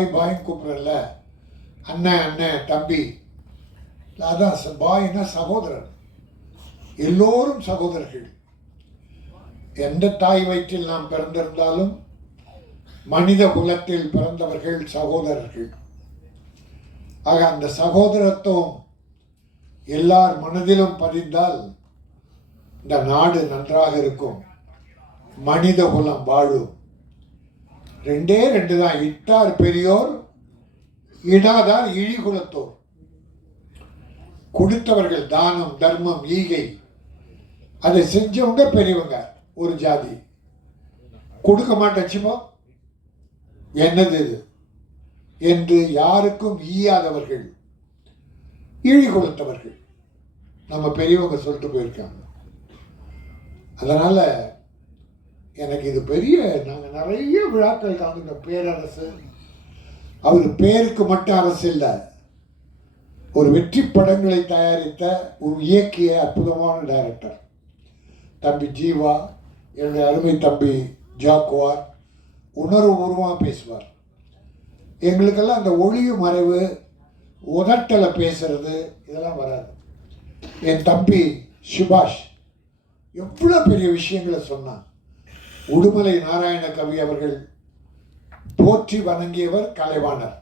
பாய் பாய்னு கூப்பிடுறல அண்ணன் அண்ணன் தம்பி. அதான் பாய்னா சகோதரன் எல்லோரும் சகோதரர்கள். எந்த தாய் வயிற்றில் நாம் பிறந்திருந்தாலும் மனித குலத்தில் பிறந்தவர்கள் சகோதரர்கள். ஆக அந்த சகோதரத்துவம் எல்லார் மனதிலும் பதிந்தால் இந்த நாடு நன்றாக இருக்கும். மனித குலம் வாழும். ரெண்டே ரெண்டு தான் இட்டார் பெரியோர் இடாதார் இழிகுலத்தோர். கொடுத்தவர்கள் தானம் தர்மம் ஈகை. அதை செஞ்சவங்க பெரியவங்க ஒரு ஜாதி. கொடுக்க மாட்டேச்சுமோ? என்னது இது? என்று யாருக்கும் ஈயாதவர்கள் இழி கொடுத்தவர்கள் நம்ம பெரியவங்க சொல்லிட்டு போயிருக்காங்க. அதனால் எனக்கு இது பெரிய நாங்கள் நிறைய விழாக்கள் கலந்துட்டோம் பேரரசு. அவர் பேருக்கு மட்டும் அரசு இல்லை. ஒரு வெற்றி படங்களை தயாரித்த ஒரு இயக்கிய அற்புதமான டைரக்டர் தம்பி ஜீவா என்னுடைய அருமை தம்பி ஜாக்குவார் உணர்வுபூர்வமாக பேசுவார். எங்களுக்கெல்லாம் அந்த ஒளிவு மறைவு உதட்டலை பேசுறது இதெல்லாம் வராது. என் தம்பி சுபாஷ் எவ்வளோ பெரிய விஷயங்களை சொன்னான். உடுமலை நாராயண கவி அவர்கள் போற்றி வணங்கியவர் கலைவாணர்.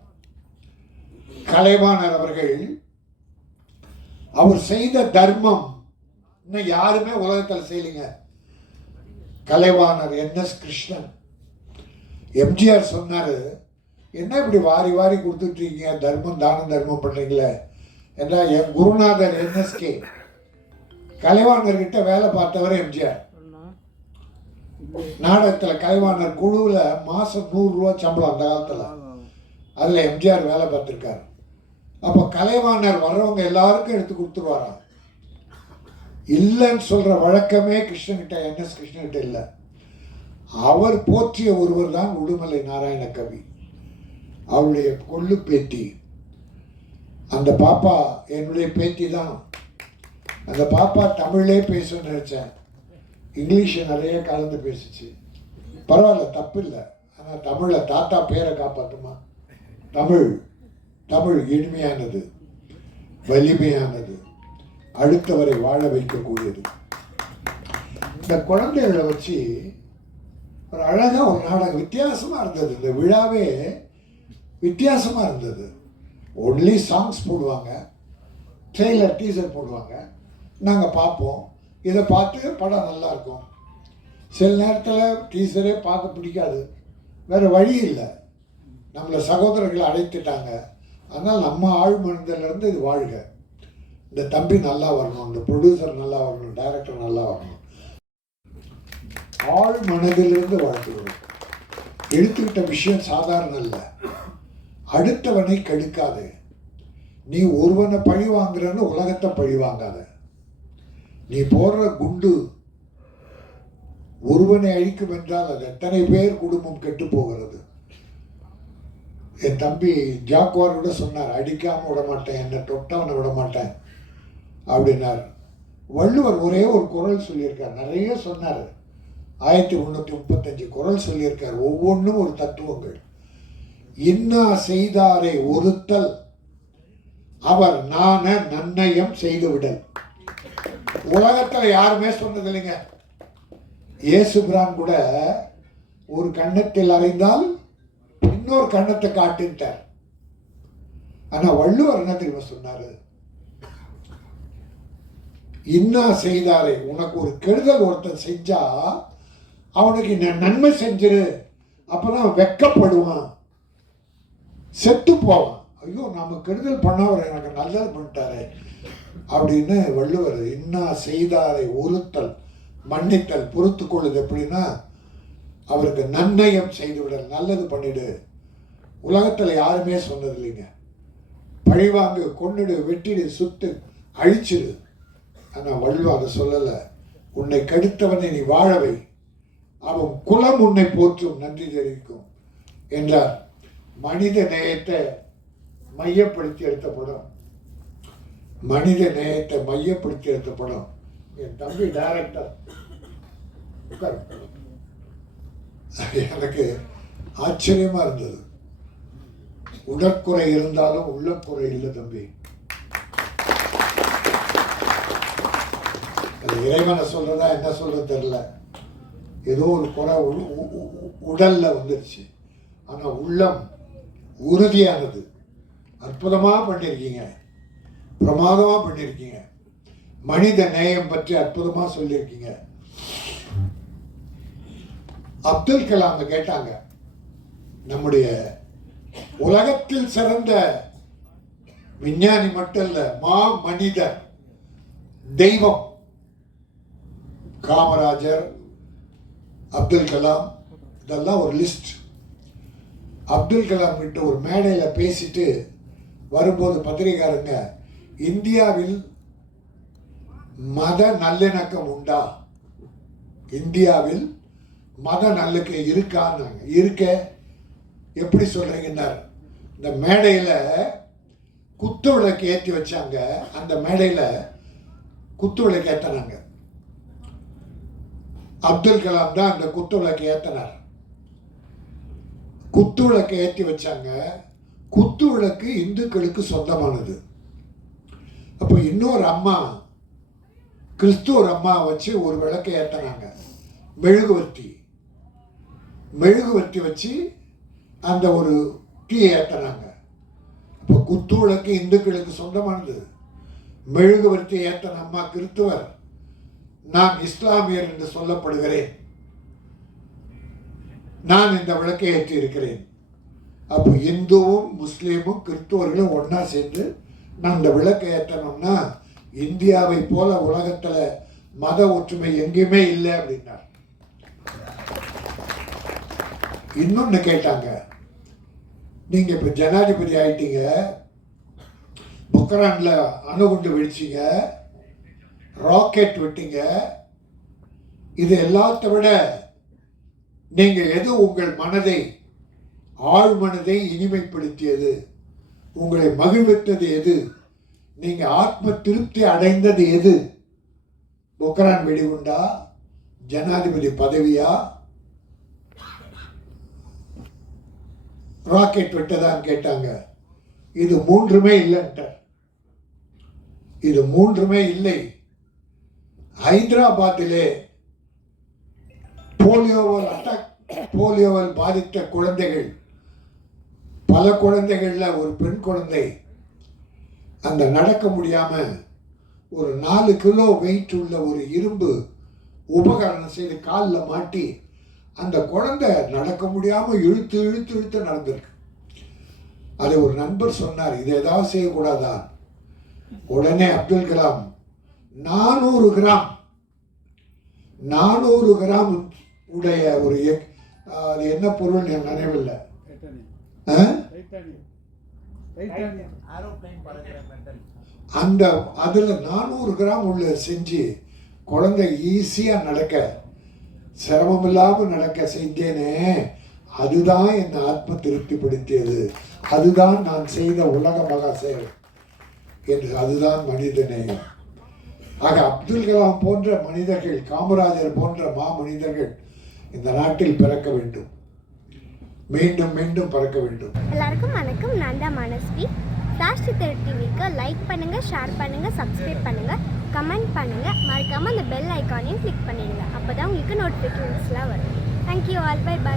கலைவாணர் அவர்கள் அவர் செய்த தர்மம் இன்னும் யாருமே உலகத்தில் செய்யலைங்க. Kalaivanar N. S. Krishnan. MGR சொன்னார் என்ன இப்படி வாரி வாரி கொடுத்துட்ருக்கீங்க? தர்மம் தானம் தர்மம் பண்ணுறீங்களே என்றால் என் குருநாதர் என்எஸ்கே கலைவாணர்கிட்ட வேலை பார்த்தவர் எம்ஜிஆர். நாடகத்தில் கலைவாணர் குழுவில் மாதம் நூறுரூவா சம்பளம் அந்த காலத்தில். அதில் எம்ஜிஆர் வேலை பார்த்துருக்காரு. அப்போ கலைவாணர் வர்றவங்க எல்லாருக்கும் எடுத்து கொடுத்துருவாராம். இல்லைன்னு சொல்கிற வழக்கமே கிருஷ்ணகிட்ட என்எஸ் கிருஷ்ணகிட்ட இல்லை. அவர் போற்றிய ஒருவர் தான் உடுமலை நாராயண கவி அவருடைய கொள்ளு பேத்தி. அந்த பாப்பா என்னுடைய பேத்தி தான். அந்த பாப்பா தமிழே பேசணும்னு நினச்சேன். இங்கிலீஷை நிறைய கலந்து பேசிச்சு. பரவாயில்ல தப்பு இல்லை. ஆனால் தமிழில் தாத்தா பேரை காப்பாற்றுமா தமிழ் தமிழ் இனிமையானது வலிமையானது அடுத்தவரை வாழ வைக்கக்கூடியது. இந்த குழந்தைகளை வச்சு ஒரு அழகாக ஒரு நாடகம் வித்தியாசமாக இருந்தது. இந்த விழாவே வித்தியாசமாக இருந்தது. ஒன்லி சாங்ஸ் போடுவாங்க. ட்ரெய்லர் டீசர் போடுவாங்க. நாங்கள் பார்ப்போம். இதை பார்த்து படம் நல்லாயிருக்கும் சில நேரத்தில் டீசரே பார்க்க பிடிக்காது. வேறு வழி இல்லை. நம்மளை சகோதரர்கள் அழைத்துட்டாங்க அதனால் நம்ம ஆழ் மனிதர்லேருந்து இது வாழ்க. இந்த தம்பி நல்லா வரணும். இந்த ப்ரொடியூசர் நல்லா வரணும். டைரக்டர் நல்லா வரணும். ஆழ் மனதிலிருந்து வாழ்த்துகிறோம் எடுத்துக்கிட்ட விஷயம் சாதாரணம் இல்லை அடுத்தவனை கெடுக்காது. நீ ஒருவனை பழி வாங்குறன்னு உலகத்தை பழி வாங்காத. நீ போடுற குண்டு ஒருவனை அழிக்கும் என்றால் அது எத்தனை பேர் குடும்பம் கெட்டு போகிறது? என் தம்பி ஜாக்குவார் கூட சொன்னார் அடிக்காமல் விட மாட்டேன் என்னை தொட்டவனை விட மாட்டேன். அப்படின்னார். வள்ளுவர் ஒரே ஒரு குரல் சொல்லியிருக்கார் நிறைய சொன்னார். ஆயிரத்தி முந்நூற்றி முப்பத்தஞ்சு குரல் சொல்லியிருக்கார் ஒவ்வொன்றும் ஒரு தத்துவங்கள். இன்னா செய்தாரை ஒருத்தல் அவர் நான நன்னயம் செய்துவிடல். உலகத்தில் யாருமே சொன்னது இல்லைங்க இயேசுபிரான் கூட ஒரு கன்னத்தில் அறைந்தால் இன்னொரு கன்னத்தை காட்டுன்ட்டார். ஆனால் வள்ளுவர் என்ன தெரியுமா சொன்னார்? இன்னா செய்தாரே உனக்கு ஒரு கெடுதல் ஒருத்தன் செஞ்சா அவனுக்கு இந்த நன்மை செஞ்சிரு. அப்பதான் வெக்கப்படுவான். செத்து போவான். ஐயோ நம்ம கெடுதல் பண்ணவர் எனக்கு நல்லது பண்ணிட்டாரு. அப்படின்னு வள்ளுவர் இன்னா செய்தாரை ஒருத்தல் மன்னித்தல் பொறுத்து கொள்ளுது எப்படின்னா அவருக்கு நன்னயம் செய்துவிடல் நல்லது பண்ணிடு. உலகத்தில் யாருமே சொன்னது இல்லைங்க பழிவாங்கு கொன்னுடு வெட்டிடு சுட்டு அழிச்சிடு. ஆனால் வள்ளுவ அதை சொல்லலை. உன்னை கடித்தவனை நீ வாழவை அவன் குலம் உன்னை போற்றும் நன்றி தெரிவிக்கும் என்றார். மனித நேயத்தை மையப்படுத்தி எடுத்த படம். மனித நேயத்தை மையப்படுத்தி எடுத்த படம். என் தம்பி டைரக்டர் எனக்கு ஆச்சரியமா இருந்தது. உடற்குறை இருந்தாலும் உள்ளக்குறை இல்லை தம்பி. அது இறைவனை சொல்றதா என்ன சொல்றது தெரியல. ஏதோ ஒரு குறை உ- உடல்ல வந்துருச்சு. ஆனா உள்ளம் உறுதியானது. அற்புதமாக பண்ணியிருக்கீங்க பிரமாதமாக பண்ணியிருக்கீங்க மனித நேயம் பற்றி அற்புதமாக சொல்லியிருக்கீங்க அப்துல் கலாம் கேட்டாங்க நம்முடைய உலகத்தில் சிறந்த விஞ்ஞானி மட்டும் இல்லை மா மனிதர் தெய்வம் காமராஜர் அப்துல் கலாம் இதெல்லாம் ஒரு லிஸ்ட் அப்துல் கலாம் கிட்ட ஒரு மேடையில் பேசிட்டு வரும்போது பத்திரிகாரங்க இந்தியாவில் மத நல்லிணக்கம் உண்டா? இந்தியாவில் மத நல்லுக்கு இருக்கான்னு இருக்க. எப்படி சொல்கிறீங்கன்னார் இந்த மேடையில் குத்து விளக்கு ஏற்றி வச்சாங்க. அந்த மேடையில் குத்து விளக்கு ஏற்றினாங்க அப்துல் கலாம் தான் அந்த குத்து விளக்கு ஏற்றினார் குத்து விளக்கு ஏற்றி வச்சாங்க. குத்து விளக்கு இந்துக்களுக்கு சொந்தமானது. அப்போ இன்னொரு அம்மா கிறிஸ்துவர் அம்மா வச்சு ஒரு விளக்கை ஏற்றினாங்க மெழுகுவர்த்தி. மெழுகுவர்த்தி வச்சு அந்த ஒரு தீயை ஏற்றினாங்க அப்போ குத்து விளக்கு இந்துக்களுக்கு சொந்தமானது. மெழுகுவர்த்தி ஏத்தன அம்மா கிறிஸ்துவர் நான் இஸ்லாமியர் என்று சொல்லப்படுகிறேன். நான் இந்த விளக்கை ஏற்றி இருக்கிறேன் அப்போ இந்துவும் முஸ்லீமும் கிறிஸ்துவர்களும் ஒன்றா சேர்ந்து நான் இந்த விளக்கை ஏற்றணும்னா இந்தியாவை போல உலகத்தில் மத ஒற்றுமை எங்கேயுமே இல்லை அப்படின்னார். இன்னொன்று கேட்டாங்க. நீங்கள் இப்போ ஜனாதிபதி ஆயிட்டீங்க. பொக்ரான்ல அணுகுண்டு வீழ்ச்சிங்க ராக்கெட் விட்டீங்க. இது எல்லாத்த விட நீங்கள் எது உங்கள் மனதை ஆழ் மனதை இனிமைப்படுத்தியது? உங்களை மகிழ்வித்தது எது? நீங்கள் ஆத்ம திருப்தி அடைந்தது எது? பொக்ரான் வெடிகுண்டா? ஜனாதிபதி பதவியா? ராக்கெட் விட்டதான்னு கேட்டாங்க. இது மூன்றுமே இல்லைன்ட்டார் இது மூன்றுமே இல்லை. ஹைதராபாத்திலே போலியோவால் அட்டாக் போலியோவால் பாதித்த குழந்தைகள் பல குழந்தைகளில் ஒரு பெண் குழந்தை. அந்த நடக்க முடியாமல் ஒரு நாலு கிலோ வெயிட் உள்ள ஒரு இரும்பு உபகரணம் செய்து காலில் மாட்டி அந்த குழந்தை நடக்க முடியாமல் இழுத்து இழுத்து இழுத்து நடந்திருக்கு. அதை ஒரு நண்பர் சொன்னார் இதை ஏதாவது செய்யக்கூடாதா? உடனே அப்துல் கலாம் நானூறு கிராம். நானூறு கிராம் உடைய ஒரு எக்- அது என்ன பொருள் என் நினைவில்லை. அந்த அதில் நானூறு கிராம் உள்ள செஞ்சு குழந்தை ஈஸியாக நடக்க சிரமம் இல்லாமல் நடக்க செஞ்சேனே அதுதான் என்னை ஆத்ம திருப்திப்படுத்தியது. அதுதான் நான் செய்த உலக மகா செயல் என்று அதுதான் மனிதநேயம் ஆக அப்துல் கலாம் போன்ற மனிதர்கள் காமராஜர் போன்ற மா மனிதர்கள் இந்த நாட்டில் பிறக்க வேண்டும். மீண்டும் மீண்டும் பறக்க வேண்டும். எல்லாருக்கும் வணக்கம். நான் தான் மனஸ்வி. ஃப்ளாஷ் சித்தர் டிவிக்கு லைக் பண்ணுங்கள் ஷேர் பண்ணுங்கள் சப்ஸ்கிரைப் பண்ணுங்கள் கமெண்ட் பண்ணுங்கள் மறக்காமல் அந்த பெல் ஐக்கானையும் கிளிக் பண்ணிடுங்க. அப்போ தான் உங்களுக்கு நோட்டிஃபிகேஷன்ஸ்லாம் வரும். Thank you all by by